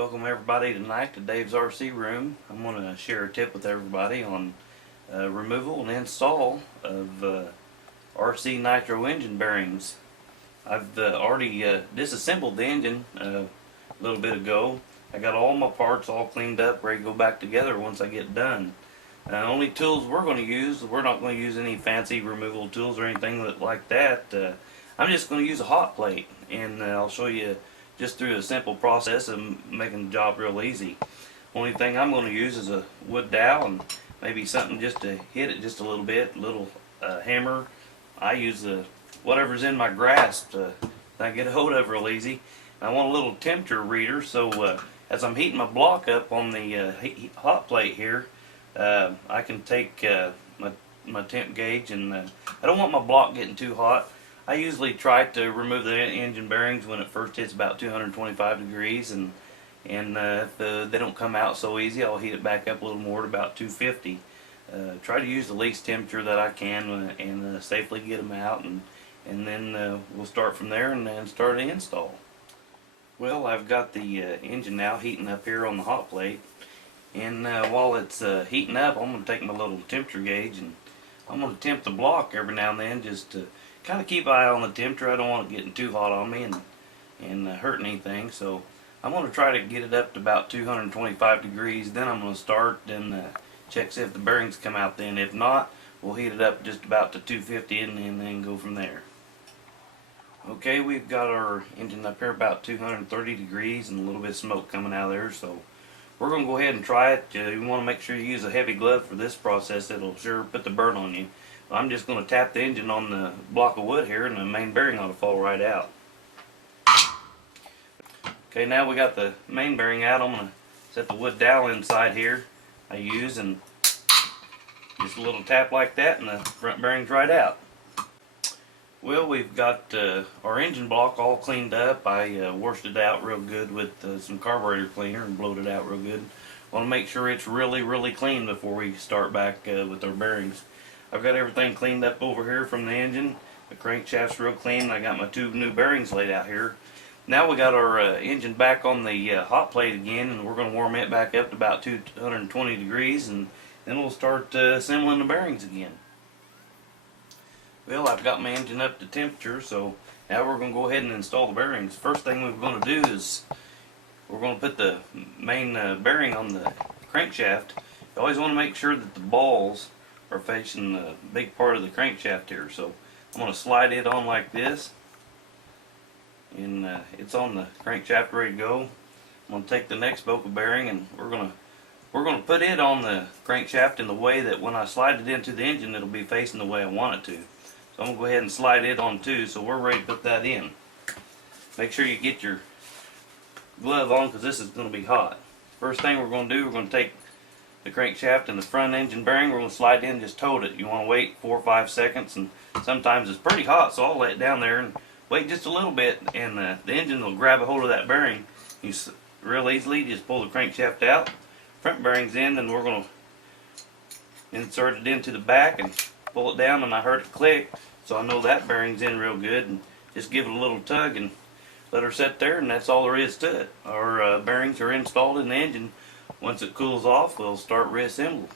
Welcome everybody tonight to Dave's RC Room. I'm going to share a tip with everybody on removal and install of RC Nitro engine bearings. I've already disassembled the engine a little bit ago. I got all my parts all cleaned up, ready to go back together once I get done. Only tools we're going to use, we're not going to use any fancy removal tools or anything like that. I'm just going to use a hot plate, and I'll show you just through a simple process of making the job real easy. Only thing I'm going to use is a wood dowel and maybe something just to hit it just a little bit, a little hammer. I use whatever's in my grasp that I get a hold of real easy. I want a little temperature reader, so as I'm heating my block up on the hot plate here, I can take my temp gauge, and I don't want my block getting too hot. I usually try to remove the engine bearings when it first hits about 225 degrees, and if they don't come out so easy, I'll heat it back up a little more to about 250. Try to use the least temperature that I can and safely get them out, and then we'll start from there and then start the install. Well, I've got the engine now heating up here on the hot plate, and while it's heating up, I'm going to take my little temperature gauge and I'm going to temp the block every now and then just to kind of keep an eye on the temperature. I don't want it getting too hot on me and hurting anything, so I'm going to try to get it up to about 225 degrees. Then I'm going to start and check see if the bearings come out. Then if not, we'll heat it up just about to 250 and then go from there. Okay, we've got our engine up here about 230 degrees and a little bit of smoke coming out of there, so we're going to go ahead and try it. You want to make sure you use a heavy glove for this process. It'll sure put the burn on you. I'm just going to tap the engine on the block of wood here, and the main bearing ought to fall right out. Okay, now we got the main bearing out. I'm going to set the wood dowel inside here I use, and just a little tap like that and the front bearing's right out. Well, we've got our engine block all cleaned up. I washed it out real good with some carburetor cleaner and blowed it out real good. Want to make sure it's really clean before we start back with our bearings. I've got everything cleaned up over here from the engine. The crankshaft's real clean. I got my two new bearings laid out here. Now we got our engine back on the hot plate again, and we're going to warm it back up to about 220 degrees, and then we'll start assembling the bearings again. Well, I've got my engine up to temperature, so now we're going to go ahead and install the bearings. First thing we're going to do is we're going to put the main bearing on the crankshaft. You always want to make sure that the balls are facing the big part of the crankshaft here. So I'm going to slide it on like this, and it's on the crankshaft ready to go. I'm going to take the next Boca bearing, and we're going to put it on the crankshaft in the way that when I slide it into the engine, it'll be facing the way I want it to. So I'm going to go ahead and slide it on too, so we're ready to put that in. Make sure you get your glove on, because this is going to be hot. First thing we're going to do, we're going to take the crankshaft and the front engine bearing, we're going to slide in and just tote it. You want to wait 4 or 5 seconds, and sometimes it's pretty hot, so I'll lay it down there and wait just a little bit, and the engine will grab a hold of that bearing. You real easily just pull the crankshaft out, front bearing's in, and we're going to insert it into the back and pull it down, and I heard it click, so I know that bearing's in real good, and just give it a little tug and let her sit there, and that's all there is to it. Our bearings are installed in the engine. Once it cools off, we'll start reassembling.